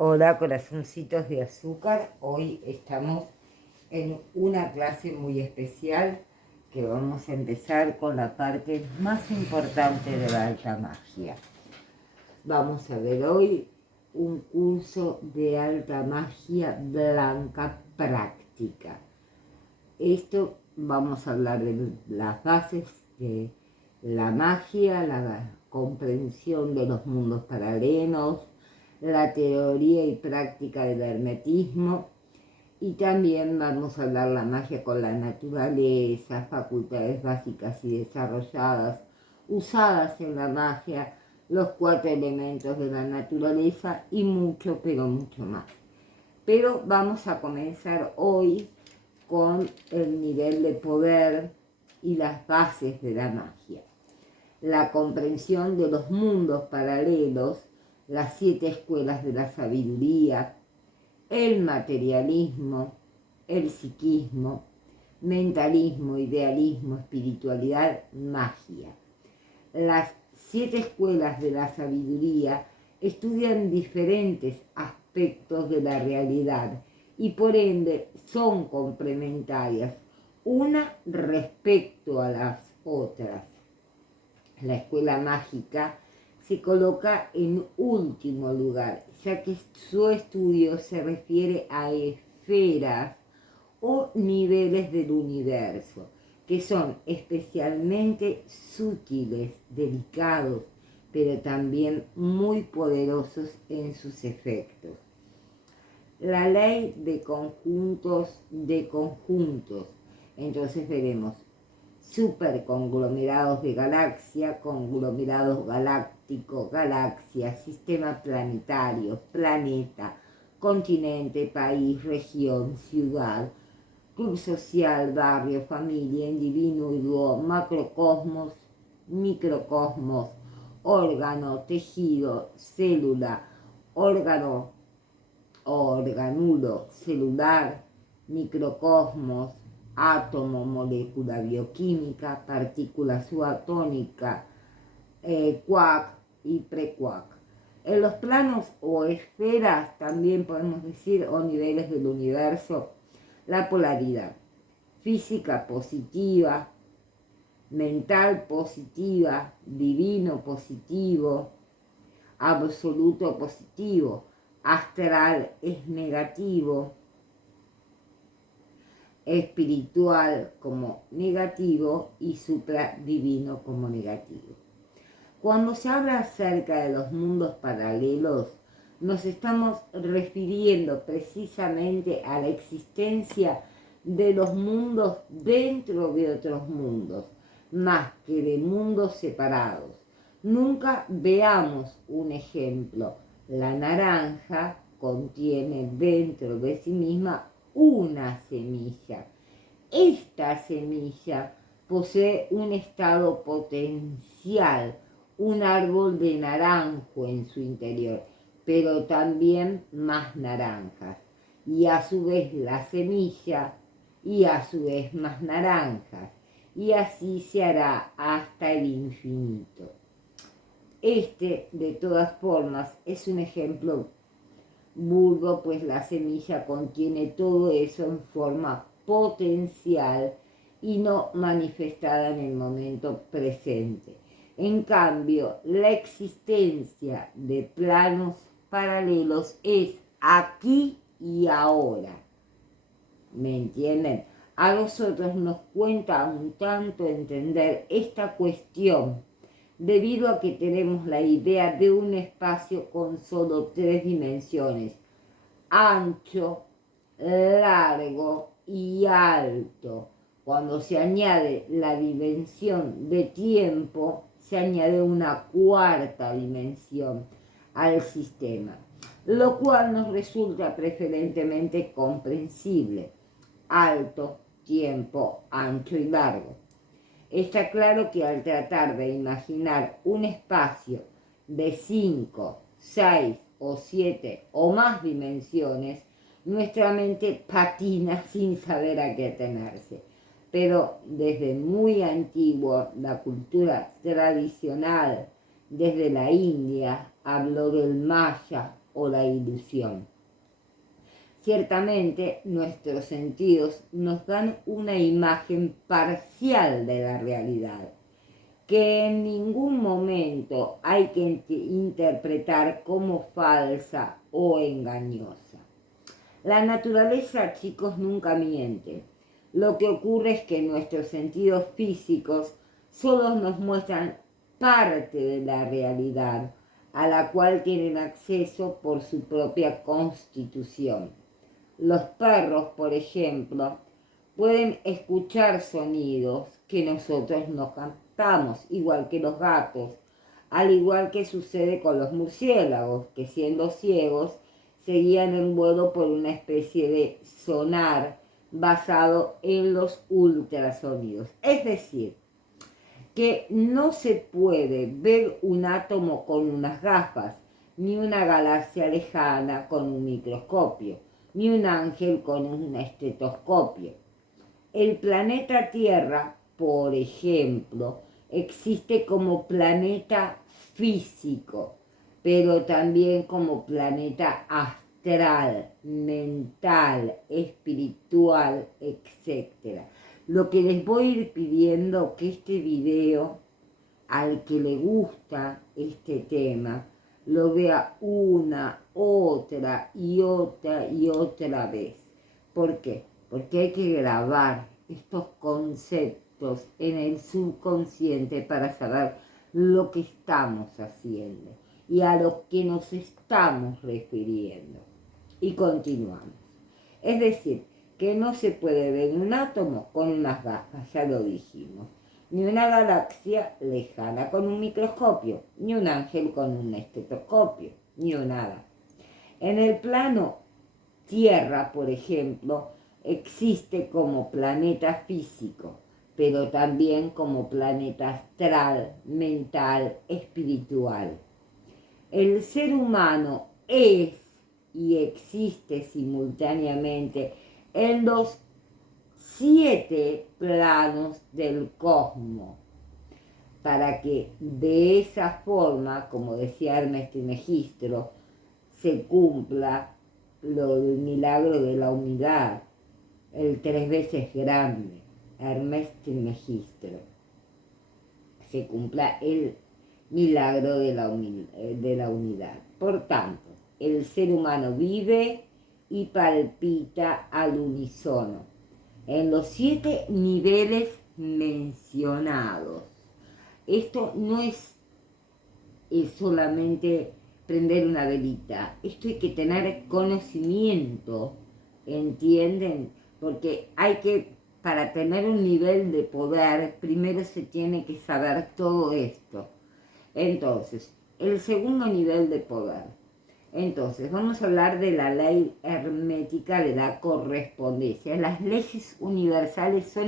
Hola, corazoncitos de azúcar. Hoy estamos en una clase muy especial que vamos a empezar con la parte más importante de la alta magia. Vamos a ver hoy un curso de alta magia blanca práctica. Esto vamos a hablar de las bases de la magia, la comprensión de los mundos paralelos, la teoría y práctica del hermetismo, y también vamos a hablar la magia con la naturaleza, facultades básicas y desarrolladas, usadas en la magia, los 4 elementos de la naturaleza y mucho, pero mucho más. Pero vamos a comenzar hoy con el nivel de poder y las bases de la magia. La comprensión de los mundos paralelos, las 7 escuelas de la sabiduría, el materialismo, el psiquismo, mentalismo, idealismo, espiritualidad, magia. Las 7 escuelas de la sabiduría estudian diferentes aspectos de la realidad y por ende son complementarias una respecto a las otras. La escuela mágica se coloca en último lugar, ya que su estudio se refiere a esferas o niveles del universo, que son especialmente sutiles, delicados, pero también muy poderosos en sus efectos. La ley de conjuntos de conjuntos. Entonces veremos superconglomerados de galaxia, conglomerados galácticos, galaxia, sistema planetario, planeta, continente, país, región, ciudad, club social, barrio, familia, individuo, macrocosmos, microcosmos, órgano, tejido, célula, órgano, organulo, celular, microcosmos, átomo, molécula bioquímica, partícula subatónica, quark y prequark. En los planos o esferas, también podemos decir, o niveles del universo, la polaridad física positiva, mental positiva, divino positivo, absoluto positivo, astral es negativo, espiritual como negativo y supradivino como negativo. Cuando se habla acerca de los mundos paralelos, nos estamos refiriendo precisamente a la existencia de los mundos dentro de otros mundos, más que de mundos separados. Nunca veamos un ejemplo. La naranja contiene dentro de sí misma una semilla. Esta semilla posee un estado potencial, un árbol de naranjo en su interior, pero también más naranjas. Y a su vez la semilla, y a su vez más naranjas. Y así se hará hasta el infinito. Este, de todas formas, es un ejemplo burdo, pues la semilla contiene todo eso en forma potencial y no manifestada en el momento presente. En cambio, la existencia de planos paralelos es aquí y ahora. ¿Me entienden? A nosotros nos cuesta un tanto entender esta cuestión, debido a que tenemos la idea de un espacio con solo 3 dimensiones: ancho, largo y alto. Cuando se añade la dimensión de tiempo, se añade una 4ª dimensión al sistema, lo cual nos resulta preferentemente comprensible: alto, tiempo, ancho y largo. Está claro que al tratar de imaginar un espacio de 5, 6 o 7 o más dimensiones, nuestra mente patina sin saber a qué atenerse. Pero desde muy antiguo, la cultura tradicional, desde la India, habló del maya o la ilusión. Ciertamente, nuestros sentidos nos dan una imagen parcial de la realidad, que en ningún momento hay que interpretar como falsa o engañosa. La naturaleza, chicos, nunca miente. Lo que ocurre es que nuestros sentidos físicos solo nos muestran parte de la realidad, a la cual tienen acceso por su propia constitución. Los perros, por ejemplo, pueden escuchar sonidos que nosotros no captamos, igual que los gatos, al igual que sucede con los murciélagos, que siendo ciegos, se guían en vuelo por una especie de sonar basado en los ultrasonidos. Es decir, que no se puede ver un átomo con unas gafas, ni una galaxia lejana con un microscopio, ni un ángel con un estetoscopio. El planeta Tierra, por ejemplo, existe como planeta físico, pero también como planeta astral, mental, espiritual, etc. Lo que les voy a ir pidiendo que este video, al que le gusta este tema, lo vea una, otra y otra vez. ¿Por qué? Porque hay que grabar estos conceptos en el subconsciente para saber lo que estamos haciendo y a lo que nos estamos refiriendo. Y continuamos. Es decir, que no se puede ver un átomo con unas gafas, ya lo dijimos, ni una galaxia lejana con un microscopio, ni un ángel con un estetoscopio, ni un nada. En el plano Tierra, por ejemplo, existe como planeta físico, pero también como planeta astral, mental, espiritual. El ser humano es y existe simultáneamente en los 7 planos del cosmos, para que de esa forma, como decía Hermes Trismegisto, se cumpla lo del milagro de la humildad, el 3 veces grande, Hermes Trismegisto, se cumpla el milagro de la unidad. Por tanto, el ser humano vive y palpita al unísono en los 7 niveles mencionados. Esto no es solamente prender una velita, esto hay que tener conocimiento, ¿entienden? Porque para tener un nivel de poder, primero se tiene que saber todo esto. Entonces, el segundo nivel de poder. Entonces, vamos a hablar de la ley hermética de la correspondencia. Las leyes universales son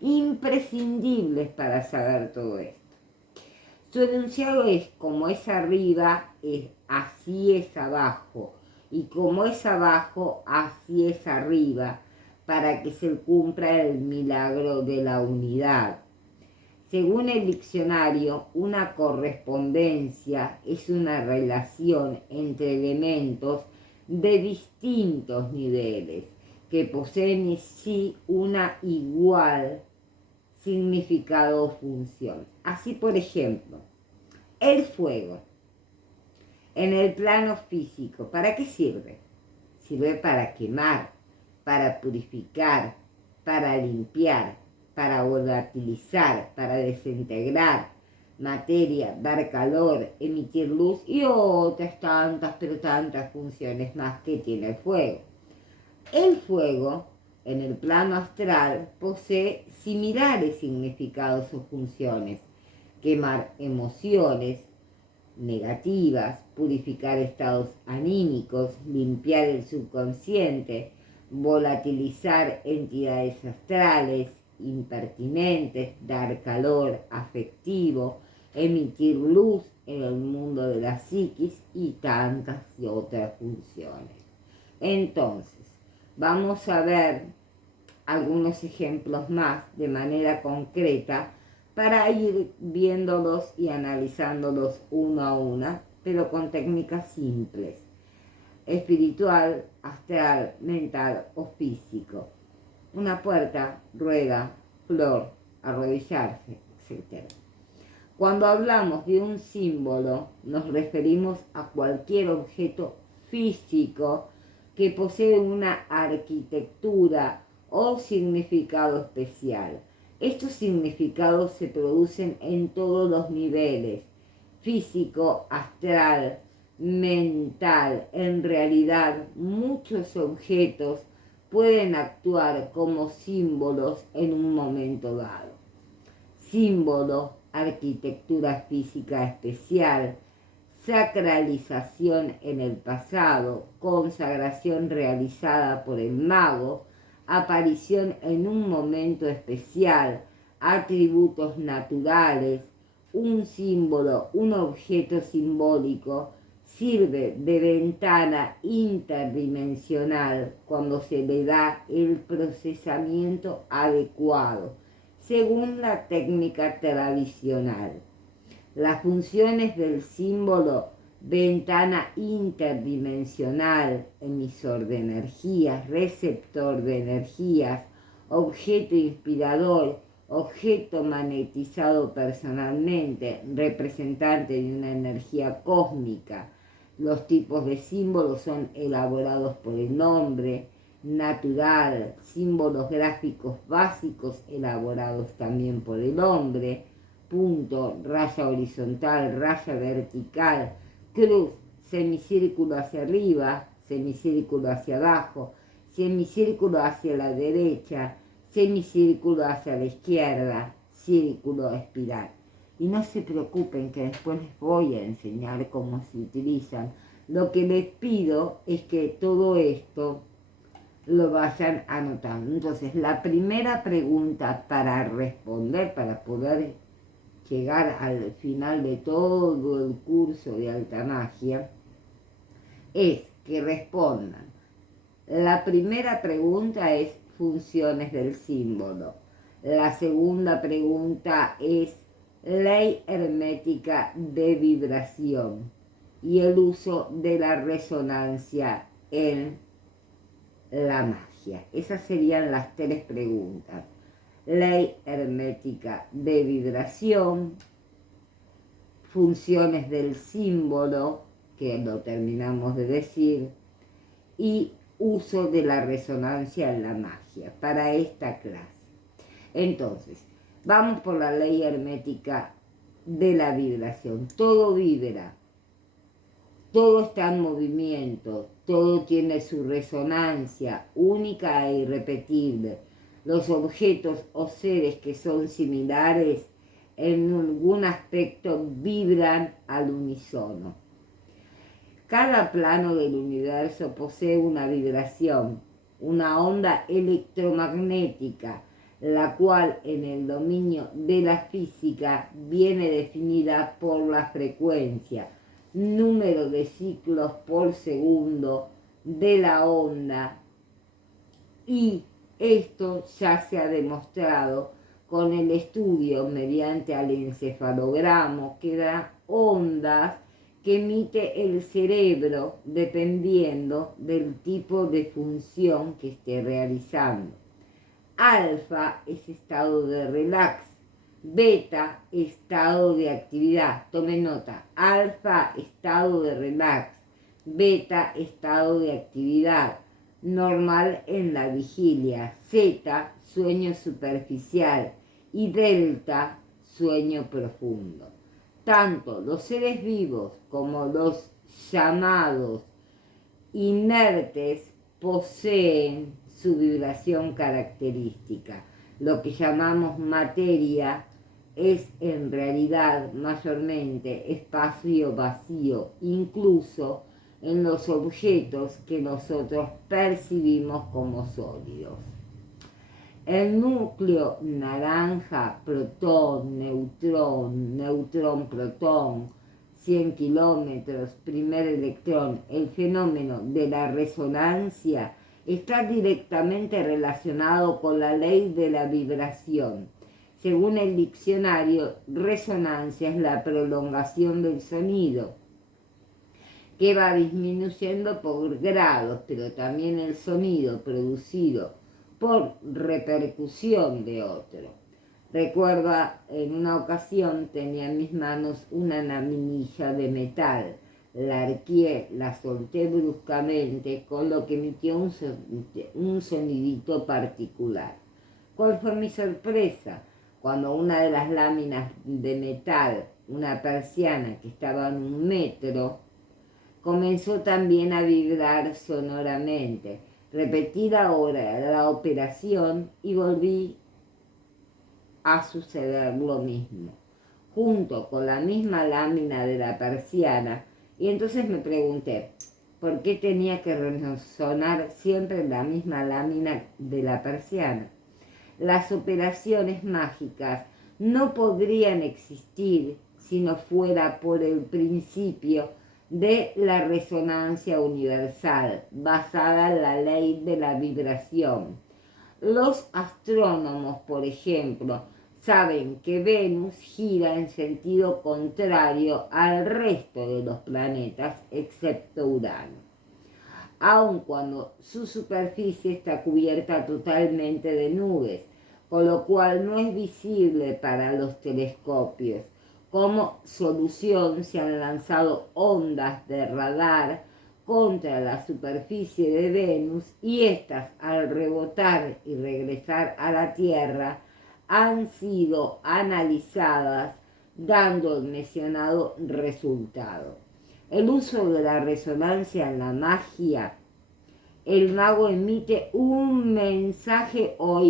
imprescindibles para saber todo esto. Su enunciado es: como es arriba, así es abajo, y como es abajo, así es arriba, para que se cumpla el milagro de la unidad. Según el diccionario, una correspondencia es una relación entre elementos de distintos niveles que poseen en sí una igual significado o función. Así, por ejemplo, el fuego en el plano físico, ¿para qué sirve? Sirve para quemar, para purificar, para limpiar, para volatilizar, para desintegrar materia, dar calor, emitir luz y otras tantas, pero tantas funciones más que tiene el fuego. El fuego, en el plano astral, posee similares significados o funciones: quemar emociones negativas, purificar estados anímicos, limpiar el subconsciente, volatilizar entidades astrales impertinentes, dar calor afectivo, emitir luz en el mundo de la psiquis y tantas otras funciones. Entonces, vamos a ver algunos ejemplos más de manera concreta para ir viéndolos y analizándolos uno a uno, pero con técnicas simples. espiritual, astral, mental o físico. Una puerta, rueda, flor, arrodillarse, etc. Cuando hablamos de un símbolo, nos referimos a cualquier objeto físico que posee una arquitectura o significado especial. Estos significados se producen en todos los niveles: físico, astral, mental. En realidad, muchos objetos pueden actuar como símbolos en un momento dado. Símbolo, arquitectura física especial, sacralización en el pasado, consagración realizada por el mago, aparición en un momento especial, atributos naturales. Un símbolo, un objeto simbólico, sirve de ventana interdimensional cuando se le da el procesamiento adecuado, según la técnica tradicional. Las funciones del símbolo: ventana interdimensional, emisor de energías, receptor de energías, objeto inspirador, objeto magnetizado personalmente, representante de una energía cósmica. Los tipos de símbolos son elaborados por el hombre, natural, símbolos gráficos básicos elaborados también por el hombre, punto, raya horizontal, raya vertical, cruz, semicírculo hacia arriba, semicírculo hacia abajo, semicírculo hacia la derecha, semicírculo hacia la izquierda, círculo, espiral. Y no se preocupen que después les voy a enseñar cómo se utilizan. Lo que les pido es que todo esto lo vayan anotando. Entonces, la primera pregunta para responder, para poder llegar al final de todo el curso de alta magia, es que respondan. La primera pregunta es funciones del símbolo. La segunda pregunta es ley hermética de vibración y el uso de la resonancia en la magia. Esas serían las tres preguntas. Ley hermética de vibración, funciones del símbolo, que lo terminamos de decir, y uso de la resonancia en la magia para esta clase. Entonces, vamos por la ley hermética de la vibración. Todo vibra, todo está en movimiento, todo tiene su resonancia única e irrepetible. Los objetos o seres que son similares en algún aspecto vibran al unísono. Cada plano del universo posee una vibración, una onda electromagnética, la cual en el dominio de la física viene definida por la frecuencia, número de ciclos por segundo de la onda, y esto ya se ha demostrado con el estudio mediante el encefalograma que da ondas que emite el cerebro dependiendo del tipo de función que esté realizando. Alfa es estado de relax, beta estado de actividad. Tomen nota: alfa estado de relax, beta estado de actividad normal en la vigilia, zeta sueño superficial y delta sueño profundo. Tanto los seres vivos como los llamados inertes poseen su vibración característica. Lo que llamamos materia es en realidad mayormente espacio vacío, incluso en los objetos que nosotros percibimos como sólidos. El núcleo naranja, protón, neutrón, protón, 100 kilómetros, primer electrón, el fenómeno de la resonancia está directamente relacionado con la ley de la vibración. Según el diccionario, resonancia es la prolongación del sonido, que va disminuyendo por grados, pero también el sonido producido por repercusión de otro. Recuerda, en una ocasión tenía en mis manos una laminilla de metal. La arqueé, la solté bruscamente, con lo que emitió un sonidito particular. ¿Cuál fue mi sorpresa? Cuando una de las láminas de metal, una persiana que estaba en 1 metro, comenzó también a vibrar sonoramente. Repetí ahora la operación y volví a suceder lo mismo, junto con la misma lámina de la persiana, y entonces me pregunté, ¿por qué tenía que resonar siempre la misma lámina de la persiana? Las operaciones mágicas no podrían existir si no fuera por el principio de la resonancia universal, basada en la ley de la vibración. Los astrónomos, por ejemplo, saben que Venus gira en sentido contrario al resto de los planetas, excepto Urano, aun cuando su superficie está cubierta totalmente de nubes, con lo cual no es visible para los telescopios. Como solución se han lanzado ondas de radar contra la superficie de Venus y estas, al rebotar y regresar a la Tierra, han sido analizadas dando el mencionado resultado. El uso de la resonancia en la magia: el mago emite un mensaje o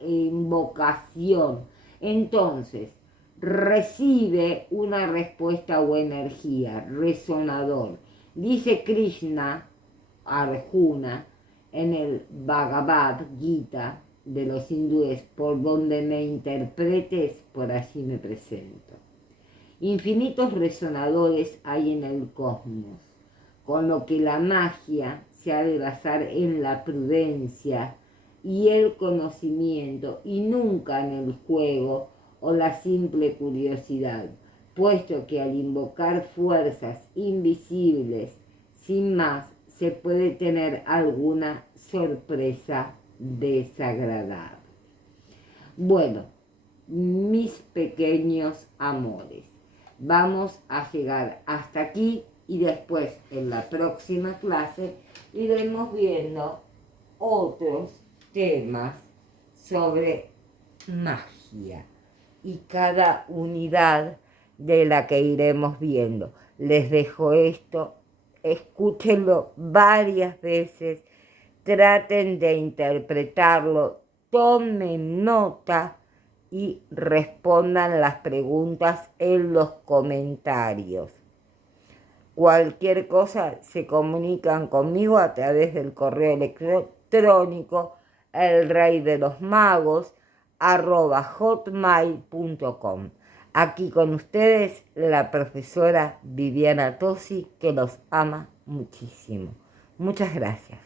invocación, entonces recibe una respuesta o energía, resonador. Dice Krishna a Arjuna en el Bhagavad Gita de los hindúes: por donde me interpretes, por allí me presento. Infinitos resonadores hay en el cosmos, con lo que la magia se ha de basar en la prudencia y el conocimiento, y nunca en el juego o la simple curiosidad, puesto que al invocar fuerzas invisibles, sin más, se puede tener alguna sorpresa desagradable. Bueno, mis pequeños amores, vamos a llegar hasta aquí y después en la próxima clase iremos viendo otros temas sobre magia y cada unidad de la que iremos viendo. Les dejo esto, escúchenlo varias veces, traten de interpretarlo, tomen nota y respondan las preguntas en los comentarios. Cualquier cosa se comunican conmigo a través del correo electrónico elreydelosmagos@hotmail.com. Aquí con ustedes la profesora Viviana Tosi, que los ama muchísimo. Muchas gracias.